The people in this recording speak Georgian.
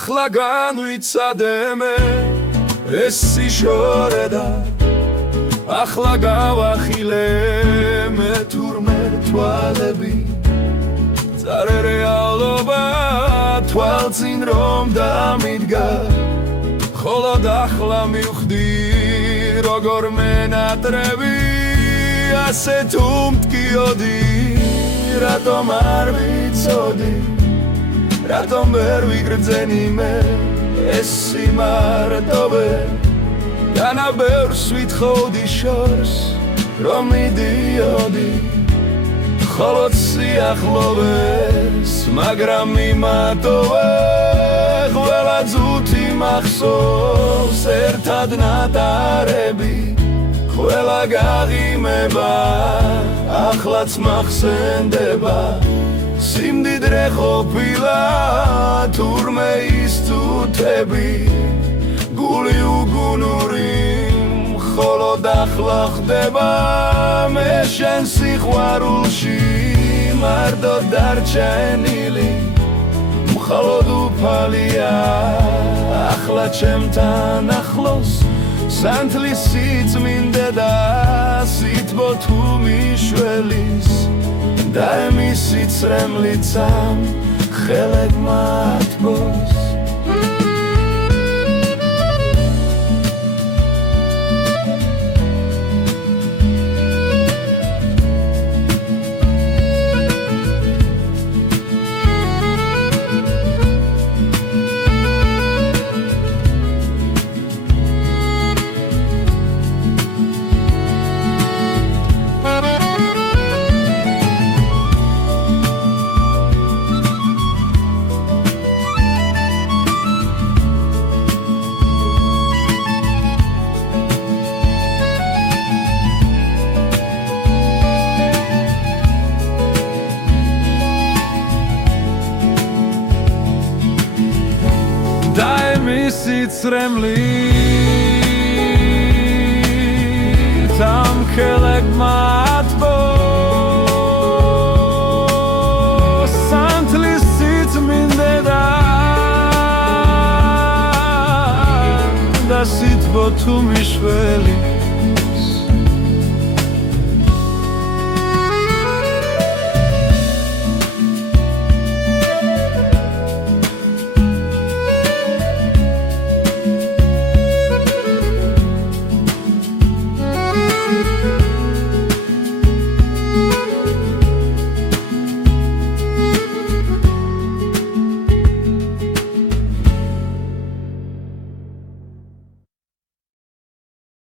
ახლა განვიცადე მე ეს სიშორე და ახლა გავახილე მე თურმე თვალები წარე რეალობა თვალწინ რომ დამიდგა ხოლოდ ახლა მივხვდი როგორ მენატრები ასე თუ მткиოდი რატომ არ ვიცოდი რატომ ვერ ვიგრძენი მე ეს სიმარტოვე განა ბევრს ვითხოვდი შორს რომ მიდიოდი ხოლოდ სიახლოვეს მაგრამ მიმატოვე ყველა ძუთი მახსოვს ერთად ნატარები ყველა გაღიმება ახლაც მახსენდება სიმდიდრე ყოფილა თურმე ის თუთები გული უგუნური მხოლოდ ახლა ხდება მე შენ სიყვარულში მარტო დარჩენილი მხოლოდ უფალია ახლა ჩემთან ახლოს სანთლის სიწმინდე და სითბო თუ მიშველის და ემისი ცრემლიცამ ხელებმა ათბოს სიცრემლით ამ ხელებმა ათბოს სანთლის სიწმინდე და სითბო თუ მიშველის